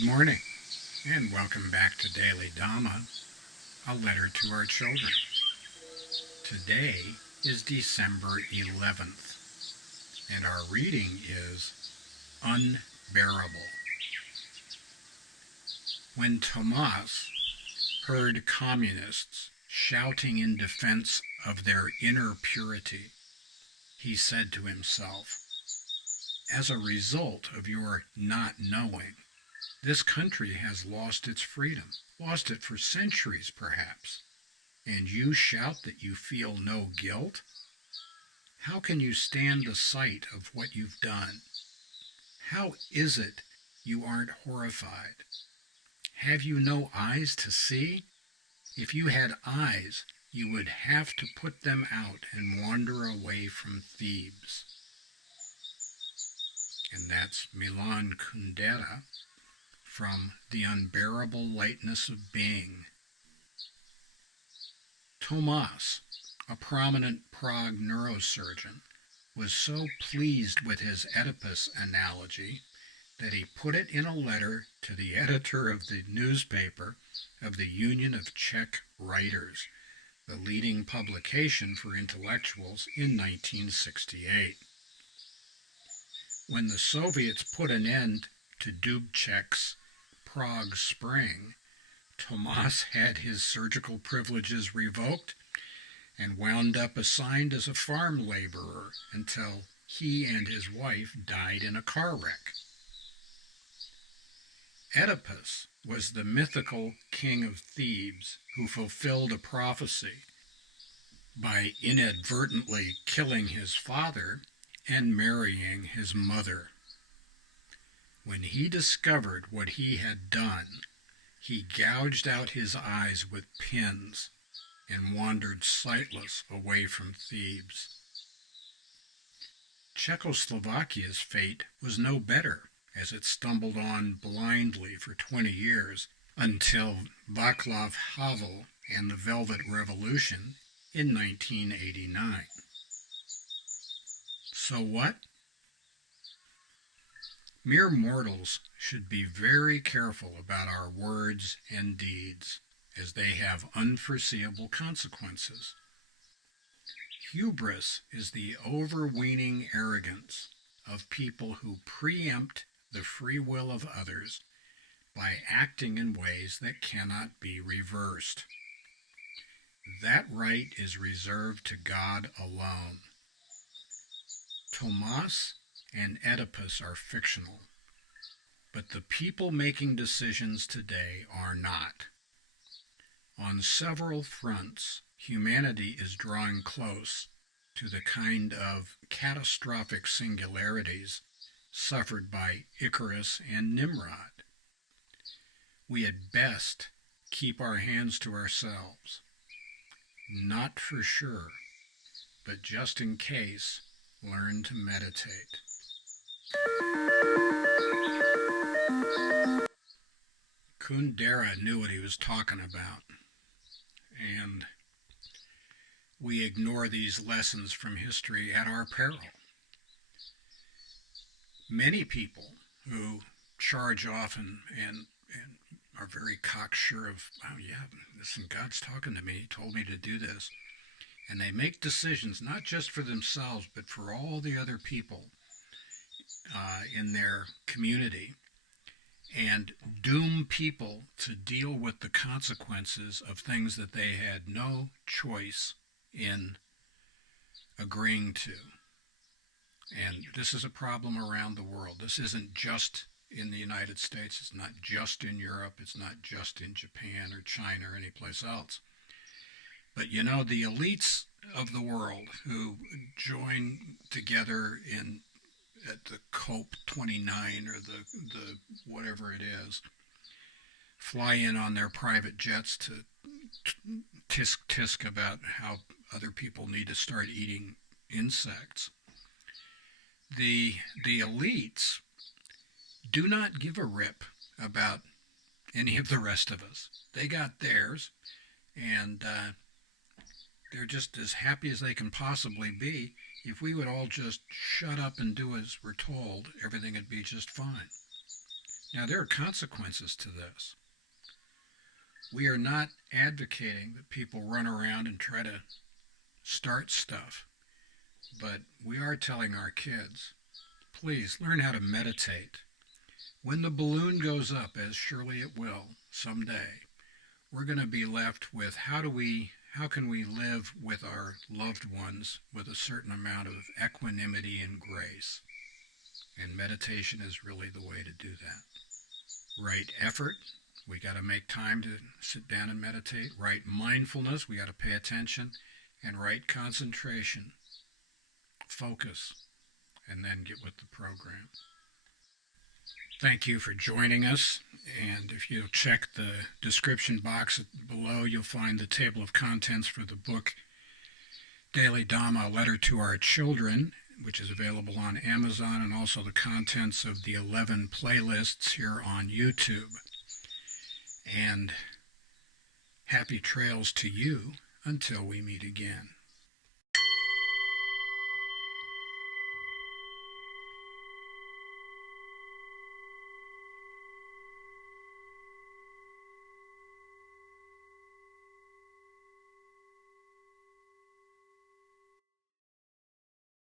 Good morning, and welcome back to Daily Dhamma, a letter to our children. Today is December 11th, and our reading is Unbearable. When Tomas heard communists shouting in defense of their inner purity, he said to himself, "As a result of your not knowing, this country has lost its freedom, lost it for centuries perhaps, and you shout that you feel no guilt? How can you stand the sight of what you've done? How is it you aren't horrified? Have you no eyes to see? If you had eyes, you would have to put them out and wander away from Thebes." And that's Milan Kundera from The Unbearable Lightness of Being. Tomas, a prominent Prague neurosurgeon, was so pleased with his Oedipus analogy that he put it in a letter to the editor of the newspaper of the Union of Czech Writers, the leading publication for intellectuals, in 1968. When the Soviets put an end to Dubček's Prague Spring, Tomas had his surgical privileges revoked and wound up assigned as a farm laborer until he and his wife died in a car wreck. Oedipus was the mythical king of Thebes who fulfilled a prophecy by inadvertently killing his father and marrying his mother. When he discovered what he had done, he gouged out his eyes with pins and wandered sightless away from Thebes. Czechoslovakia's fate was no better, as it stumbled on blindly for 20 years until Václav Havel and the Velvet Revolution in 1989. So what? Mere mortals should be very careful about our words and deeds, as they have unforeseeable consequences. Hubris is the overweening arrogance of people who preempt the free will of others by acting in ways that cannot be reversed. That right is reserved to God alone. Tomas and Oedipus are fictional, but the people making decisions today are not. On several fronts, humanity is drawing close to the kind of catastrophic singularities suffered by Icarus and Nimrod. We had best keep our hands to ourselves, not for sure, but just in case, learn to meditate. Kundera knew what he was talking about, and we ignore these lessons from history at our peril. Many people who charge off and are very cocksure of, oh yeah, listen, God's talking to me, he told me to do this, and they make decisions not just for themselves but for all the other people in their community, and doom people to deal with the consequences of things that they had no choice in agreeing to. And this is a problem around the world. This isn't just in the United States. It's not just in Europe. It's not just in Japan or China or any place else. But you know, the elites of the world who join together at the COP 29 or the whatever it is, fly in on their private jets to tisk about how other people need to start eating insects. The elites do not give a rip about any of the rest of us. They got theirs, and they're just as happy as they can possibly be. If we would all just shut up and do as we're told, everything would be just fine. Now, there are consequences to this. We are not advocating that people run around and try to start stuff, but we are telling our kids, please learn how to meditate. When the balloon goes up, as surely it will someday, we're going to be left with how can we live with our loved ones with a certain amount of equanimity and grace? And meditation is really the way to do that. Right effort, we got to make time to sit down and meditate. Right mindfulness, we got to pay attention. And right concentration, focus, and then get with the program. Thank you for joining us. And if you'll check the description box below, you'll find the table of contents for the book Daily Dhamma, A Letter to Our Children, which is available on Amazon, and also the contents of the 11 playlists here on YouTube. And happy trails to you until we meet again.